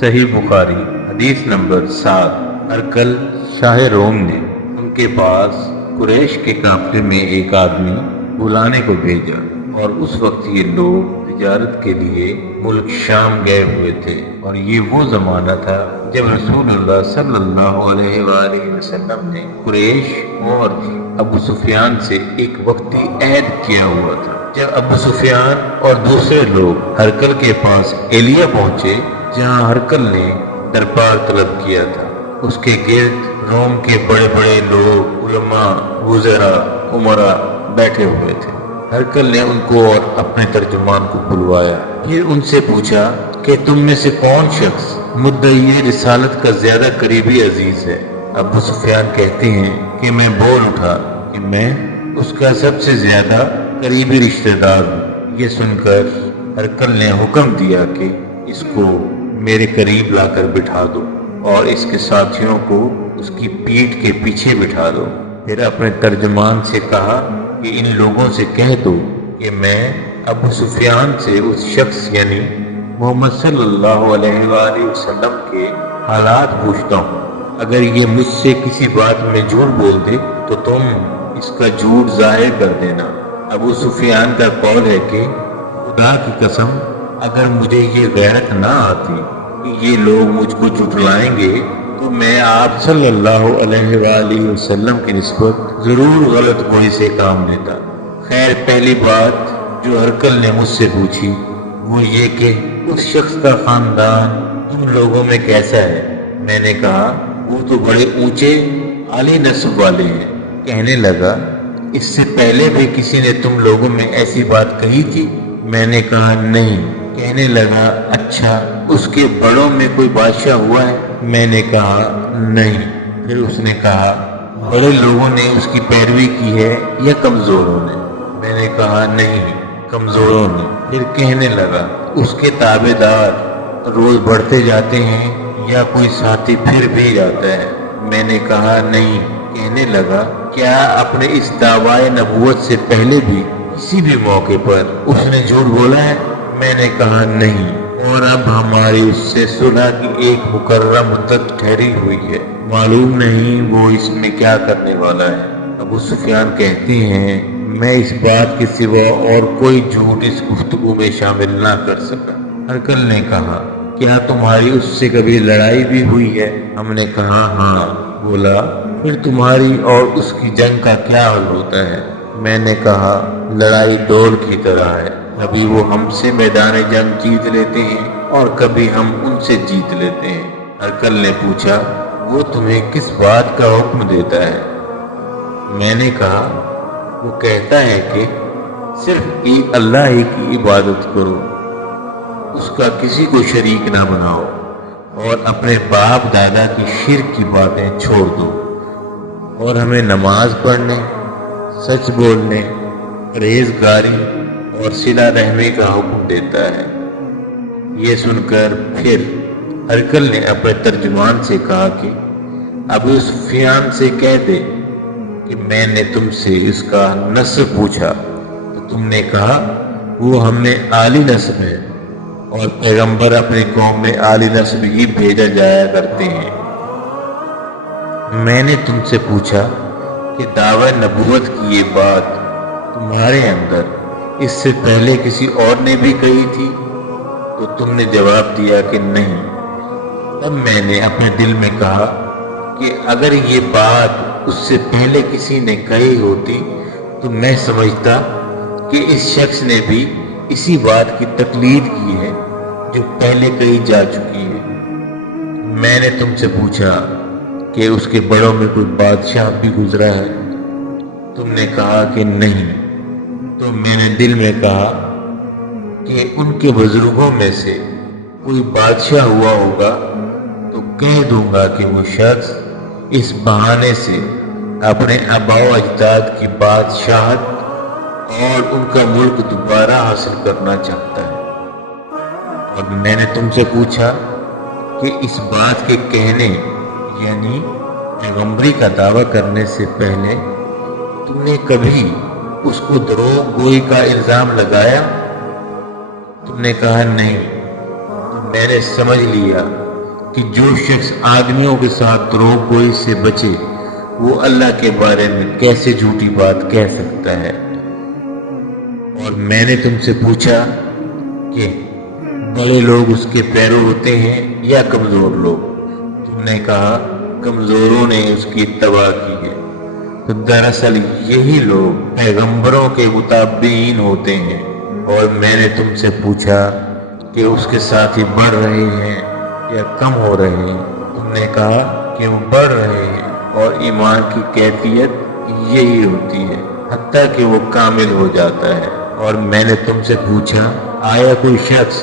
صحیح بخاری حدیث نمبر 7۔ ہرقل شاہ روم نے ان کے پاس قریش کے قافلے میں ایک آدمی بلانے کو بھیجا، اور اس وقت یہ لوگ تجارت کے لیے ملک شام گئے ہوئے تھے، اور یہ وہ زمانہ تھا جب رسول اللہ صلی اللہ علیہ وآلہ وسلم نے قریش اور ابو سفیان سے ایک وقتی عہد کیا ہوا تھا۔ جب ابو سفیان اور دوسرے لوگ ہرقل کے پاس ایلیا پہنچے، جہاں ہرقل نے دربار طلب کیا تھا، اس کے گرد روم کے بڑے بڑے لوگ، علماء، وزراء، امراء بیٹھے ہوئے تھے۔ ہرقل نے ان کو اور اپنے ترجمان کو بلوایا، پھر ان سے پوچھا کہ تم میں سے کون شخص مدعی رسالت کا زیادہ قریبی عزیز ہے؟ ابو سفیان کہتے ہیں کہ میں بول اٹھا کہ میں اس کا سب سے زیادہ قریبی رشتہ دار ہوں۔ یہ سن کر ہرقل نے حکم دیا کہ اس کو میرے قریب لا کر بٹھا دو اور اس کے ساتھیوں کو اس کی پیٹھ کے پیچھے بٹھا دو۔ پھر اپنے ترجمان سے کہا کہ ان لوگوں سے کہہ دو کہ میں ابو سفیان سے اس شخص یعنی محمد صلی اللہ علیہ وآلہ وسلم کے حالات پوچھتا ہوں۔ اگر یہ مجھ سے کسی بات میں جھوٹ بول دے تو تم اس کا جھوٹ ظاہر کر دینا۔ ابو سفیان کا قول ہے کہ خدا کی قسم، اگر مجھے یہ غیرت نہ آتی کہ یہ لوگ مجھ کو جھٹلائیں گے تو میں آپ صلی اللہ علیہ وآلہ وسلم کی نسبت ضرور غلط کوئی سے کام لیتا۔ خیر، پہلی بات جو ہرقل نے مجھ سے پوچھی وہ یہ کہ اس شخص کا خاندان تم لوگوں میں کیسا ہے؟ میں نے کہا وہ تو بڑے اونچے عالی نسب والے ہیں۔ کہنے لگا اس سے پہلے بھی کسی نے تم لوگوں میں ایسی بات کہی تھی؟ میں نے کہا نہیں۔ کہنے لگا اچھا، اس کے بڑوں میں کوئی بادشاہ ہوا ہے؟ میں نے کہا نہیں۔ پھر اس نے کہا بڑے لوگوں نے اس کی پیروی کی ہے یا کمزوروں نے؟ میں نے کہا نہیں، کمزوروں نے۔ پھر کہنے لگا اس کے تابع دار روز بڑھتے جاتے ہیں یا کوئی ساتھی پھر بھی جاتا ہے؟ میں نے کہا نہیں۔ کہنے لگا کیا اپنے اس دعوی نبوت سے پہلے بھی کسی بھی موقع پر اس نے جھوٹ بولا ہے؟ میں نے کہا نہیں، اور اب ہماری اس سے صلح کی ایک مقررہ مدت ٹھہری ہوئی ہے، معلوم نہیں وہ اس میں کیا کرنے والا ہے۔ ابو سفیان کہتے ہیں میں اس بات کے سوا اور کوئی جھوٹ اس گفتگو میں شامل نہ کر سکا۔ ہرقل نے کہا کیا تمہاری اس سے کبھی لڑائی بھی ہوئی ہے؟ ہم نے کہا ہاں۔ بولا پھر تمہاری اور اس کی جنگ کا کیا حل ہوتا ہے؟ میں نے کہا لڑائی دوڑ کی طرح ہے، کبھی وہ ہم سے میدان جنگ جیت لیتے ہیں اور کبھی ہم ان سے جیت لیتے ہیں۔ ہرقل نے پوچھا وہ تمہیں کس بات کا حکم دیتا ہے؟ میں نے کہا وہ کہتا ہے کہ صرف اللہ ہی کی عبادت کرو، اس کا کسی کو شریک نہ بناؤ، اور اپنے باپ دادا کی شرک کی باتیں چھوڑ دو، اور ہمیں نماز پڑھنے، سچ بولنے، پرہیزگاری اور صلہ رحمی کا حکم دیتا ہے۔ یہ سن کر پھر ہرقل نے اپنے ترجمان سے کہا کہ ابو سفیان سے کہہ دے کہ میں نے تم سے اس کا نسب پوچھا تو تم نے کہا وہ ہم میں عالی نسب ہے، اور پیغمبر اپنی قوم میں عالی نسب ہی بھیجا جایا کرتے ہیں۔ میں نے تم سے پوچھا کہ دعوی نبوت کی یہ بات تمہارے اندر اس سے پہلے کسی اور نے بھی کہی تھی؟ تو تم نے جواب دیا کہ نہیں۔ تب میں نے اپنے دل میں کہا کہ اگر یہ بات اس سے پہلے کسی نے کہی ہوتی تو میں سمجھتا کہ اس شخص نے بھی اسی بات کی تقلید کی ہے جو پہلے کہی جا چکی ہے۔ میں نے تم سے پوچھا کہ اس کے بڑوں میں کوئی بادشاہ بھی گزرا ہے؟ تم نے کہا کہ نہیں۔ تو میں نے دل میں کہا کہ ان کے بزرگوں میں سے کوئی بادشاہ ہوا ہوگا تو کہہ دوں گا کہ وہ شخص اس بہانے سے اپنے آباء و اجداد کی بادشاہت اور ان کا ملک دوبارہ حاصل کرنا چاہتا ہے۔ اور میں نے تم سے پوچھا کہ اس بات کے کہنے یعنی پیغمبری کا دعویٰ کرنے سے پہلے تم نے کبھی اس کو دروغ گوئی کا الزام لگایا؟ تم نے کہا نہیں۔ تو میں نے سمجھ لیا کہ جو شخص آدمیوں کے ساتھ دروغ گوئی سے بچے وہ اللہ کے بارے میں کیسے جھوٹی بات کہہ سکتا ہے۔ اور میں نے تم سے پوچھا کہ بڑے لوگ اس کے پیرو ہوتے ہیں یا کمزور لوگ؟ تم نے کہا کمزوروں نے اس کی اتباع کی ہے۔ تو دراصل یہی لوگ پیغمبروں کے متابعین ہوتے ہیں۔ اور میں نے تم سے پوچھا کہ اس کے ساتھی بڑھ رہے ہیں یا کم ہو رہے ہیں؟ تم نے کہا کہ وہ بڑھ رہے ہیں، اور ایمان کی کیفیت یہی ہوتی ہے حتیٰ کہ وہ کامل ہو جاتا ہے۔ اور میں نے تم سے پوچھا آیا کوئی شخص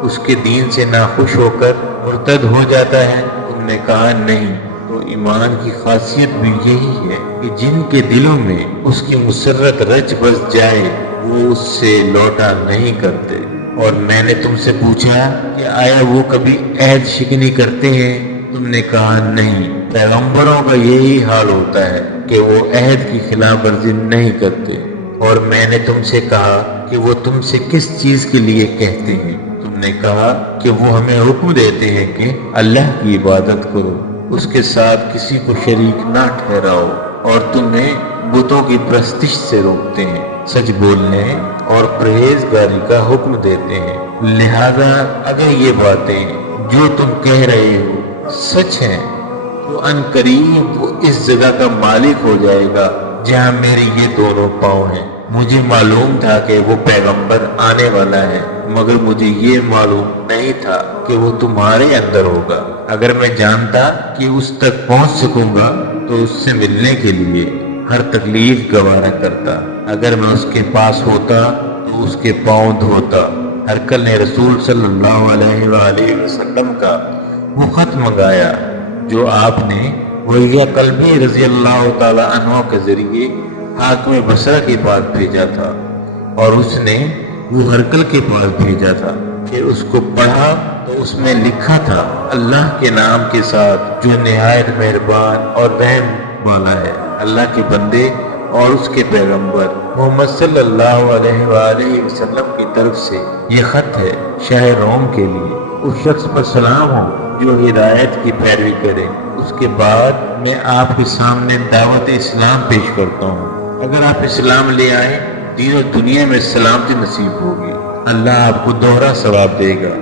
اس کے دین سے ناخوش ہو کر مرتد ہو جاتا ہے؟ تم نے کہا نہیں۔ تو ایمان کی خاصیت بھی یہی ہے کہ جن کے دلوں میں اس کی مسرت رچ بس جائے وہ اس سے لوٹا نہیں کرتے۔ اور میں نے تم سے پوچھا کہ آیا وہ کبھی عہد شکنی کرتے ہیں؟ تم نے کہا نہیں۔ پیغمبروں کا یہی حال ہوتا ہے کہ وہ عہد کی خلاف ورزی نہیں کرتے۔ اور میں نے تم سے کہا کہ وہ تم سے کس چیز کے لیے کہتے ہیں؟ تم نے کہا کہ وہ ہمیں حکم دیتے ہیں کہ اللہ کی عبادت کرو، اس کے ساتھ کسی کو شریک نہ ٹھہراؤ، اور تمہیں بتوں کی پرستش سے روکتے ہیں، سچ بولنے اور پرہیزگاری کا حکم دیتے ہیں۔ لہذا اگر یہ باتیں جو تم کہہ رہے ہو سچ ہیں تو ان قریب وہ اس جگہ کا مالک ہو جائے گا جہاں میرے یہ دونوں پاؤں ہیں۔ مجھے معلوم تھا کہ وہ پیغمبر آنے والا ہے، مگر مجھے یہ معلوم نہیں تھا کہ وہ تمہارے اندر ہوگا۔ اگر میں جانتا کہ اس تک پہنچ سکوں گا تو اس سے ملنے کے لیے ہر تکلیف گوارا کرتا۔ اگر میں اس کے پاس ہوتا تو اس کے پاؤں دھوتا۔ ہرقل نے رسول صلی اللہ علیہ وآلہ وسلم کا وہ خط منگایا جو آپ نے وحیہ قلبی رضی اللہ تعالی عنہ کے ذریعے حاکم بصرہ کے پاس بھیجا تھا، اور اس نے وہ ہرقل کے پاس بھیجا تھا کہ اس کو پڑھا تو اس میں لکھا تھا اللہ کے نام کے ساتھ جو نہایت مہربان اور رحم والا ہے۔ اللہ کے بندے اور اس کے پیغمبر محمد صلی اللہ علیہ وآلہ وسلم کی طرف سے یہ خط ہے شاہ روم کے لیے۔ اس شخص پر سلام ہو جو ہدایت کی پیروی کرے۔ اس کے بعد میں آپ کے سامنے دعوت اسلام پیش کرتا ہوں۔ اگر آپ اسلام لے آئیں دین و دنیا میں سلامتی نصیب ہوگی، اللہ آپ کو دوہرا ثواب دے گا۔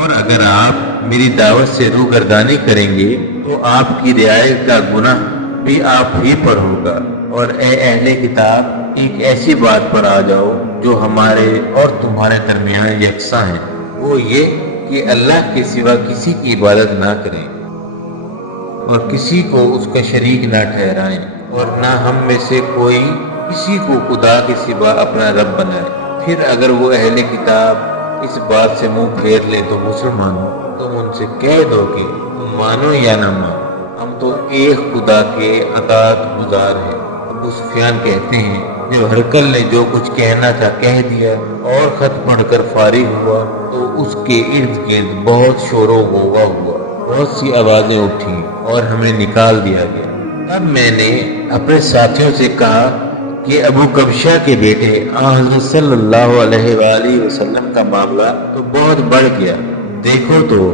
اور اگر آپ میری دعوت سے روگردانی کریں گے تو آپ کی رعایت کا گناہ بھی آپ ہی پر ہوگا۔ اور اے اہل کتاب، ایک ایسی بات پر آ جاؤ جو ہمارے اور تمہارے درمیان یکساں ہے، وہ یہ کہ اللہ کے سوا کسی کی عبادت نہ کریں اور کسی کو اس کا شریک نہ ٹھہرائیں، اور نہ ہم میں سے کوئی کسی کو خدا کے سوا اپنا رب بنائے۔ پھر اگر وہ اہل کتاب اس بات سے منہ پھیر لے تو مسلمانوں تم ان سے کہہ دو کہ تم مانو یا نہ مانو، ہم تو ایک خدا کے اطاعت گزار ہیں۔ ابو سفیان کہتے ہیں جو ہرقل نے جو کچھ کہنا تھا کہہ دیا اور خط پڑھ کر فارغ ہوا تو اس کے ارد گرد بہت شور و غوغا ہوا، بہت سی آوازیں اٹھیں اور ہمیں نکال دیا گیا۔ تب میں نے اپنے ساتھیوں سے کہا کہ ابو کبشہ کے بیٹے حضرت صلی اللہ علیہ وآلہ وسلم کا معاملہ تو بہت بڑھ گیا۔ دیکھو تو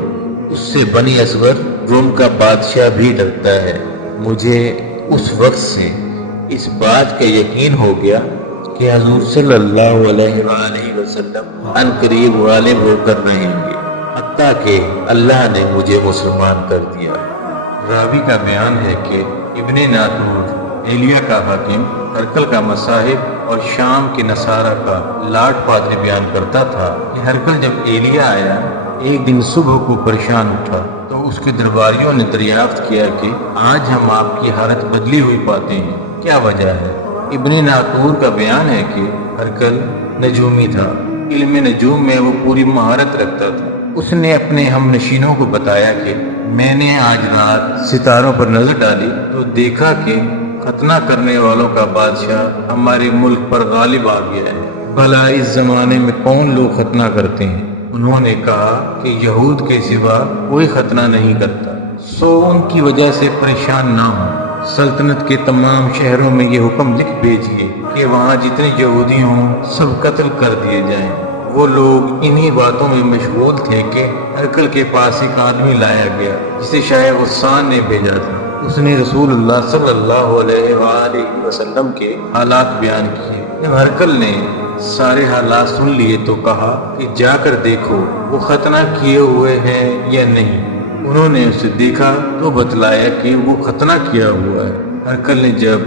اس سے بنی اصغر روم کا بادشاہ بھی ڈرتا ہے۔ مجھے اس وقت سے اس بات کا یقین ہو گیا کہ حضور صلی اللہ علیہ وآلہ وسلم ان قریب غالب ہو کر رہیں گے، حتیٰ کہ اللہ نے مجھے مسلمان کر دیا۔ راوی کا بیان ہے کہ ابن ناطور ایلیا کا حاکم، ہرقل کا مصاحب اور شام کے نصارہ کا لاٹ پادری بیان کرتا تھا کہ ہرقل جب ایلیا آیا ایک دن صبح کو پریشان اٹھا تو اس کے درباریوں نے دریافت کیا کہ آج ہم آپ کی حالت بدلی ہوئی پاتے ہیں، کیا وجہ ہے؟ ابن ناطور کا بیان ہے کہ ہرقل نجومی تھا، علم نجوم میں وہ پوری مہارت رکھتا تھا۔ اس نے اپنے ہم نشینوں کو بتایا کہ میں نے آج رات ستاروں پر نظر ڈالی تو دیکھا کہ ختنہ کرنے والوں کا بادشاہ ہمارے ملک پر غالب آ گیا ہے۔ بھلا اس زمانے میں کون لوگ ختنہ کرتے ہیں؟ انہوں نے کہا کہ یہود کے سوا کوئی ختنہ نہیں کرتا، سو ان کی وجہ سے پریشان نہ ہوں۔ سلطنت کے تمام شہروں میں یہ حکم لکھ بھیجیے کہ وہاں جتنے یہودی ہوں سب قتل کر دیے جائیں۔ وہ لوگ انہی باتوں میں مشغول تھے کہ ہرقل کے پاس ایک آدمی لایا گیا جسے شاہ غسان نے بھیجا تھا۔ اس نے رسول اللہ صلی اللہ علیہ وآلہ وسلم کے حالات بیان کیے۔ جب ہرقل نے سارے حالات سن لیے تو کہا کہ جا کر دیکھو وہ ختنہ کیے ہوئے ہیں یا نہیں۔ انہوں نے اسے دیکھا تو بتلایا کہ وہ ختنہ کیا ہوا ہے۔ ہرقل نے جب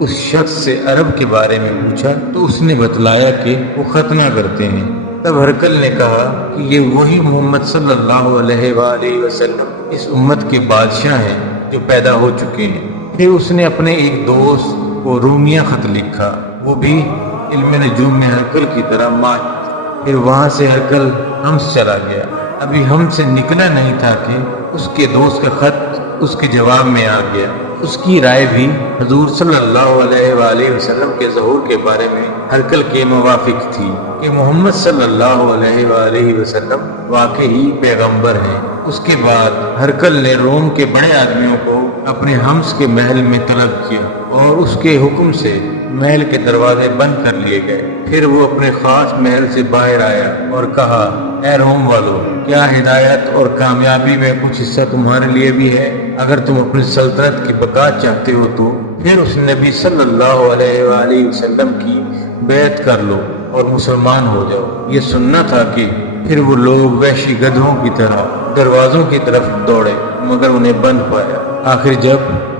اس شخص سے عرب کے بارے میں پوچھا تو اس نے بتلایا کہ وہ ختنہ کرتے ہیں۔ تب ہرقل نے کہا کہ یہ وہی محمد صلی اللہ علیہ وآلہ وسلم اس امت کے بادشاہ ہیں جو پیدا ہو چکے ہیں۔ پھر اس نے اپنے ایک دوست کو رومیہ خط لکھا، وہ بھی علم نجوم میں ہرقل کی طرح ماہر۔ پھر وہاں سے ہرقل حمص چلا گیا۔ ابھی حمص سے نکلا نہیں تھا کہ اس کے دوست کا خط اس کے جواب میں آ گیا۔ اس کی رائے بھی حضور صلی اللہ علیہ وآلہ وسلم کے ظہور کے بارے میں ہرقل کے موافق تھی کہ محمد صلی اللہ علیہ وآلہ وسلم واقعی پیغمبر ہیں۔ اس کے بعد ہرقل نے روم کے بڑے آدمیوں کو اپنے حمص کے محل میں طلب کیا اور اس کے حکم سے محل کے دروازے بند کر لیے گئے۔ پھر وہ اپنے خاص محل سے باہر آیا اور کہا، اے روم والو، کیا ہدایت اور کامیابی میں کچھ حصہ تمہارے لیے بھی ہے؟ اگر تم اپنی سلطنت کی بقا چاہتے ہو تو پھر اس نبی صلی اللہ علیہ وآلہ وسلم کی بیعت کر لو اور مسلمان ہو جاؤ۔ یہ سننا تھا کہ پھر وہ لوگ وحشی گدھوں کی طرح دروازوں کی طرف دوڑے مگر انہیں بند پایا۔ آخر جب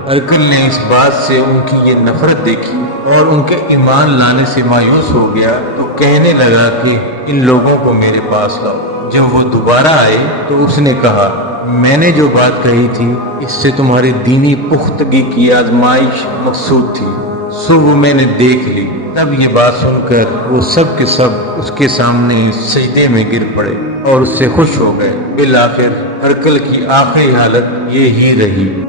ہرقل نے اس بات سے ان کی یہ نفرت دیکھی اور ان کے ایمان لانے سے مایوس ہو گیا تو کہنے لگا کہ ان لوگوں کو میرے پاس لاؤ۔ جب وہ دوبارہ آئے تو اس نے کہا، میں نے جو بات کہی تھی اس سے تمہاری دینی پختگی کی آزمائش مقصود تھی، سو وہ میں نے دیکھ لی۔ تب یہ بات سن کر وہ سب کے سب اس کے سامنے سجدے میں گر پڑے اور اس سے خوش ہو گئے۔ بالآخر ہرقل کی آخری حالت یہ ہی رہی۔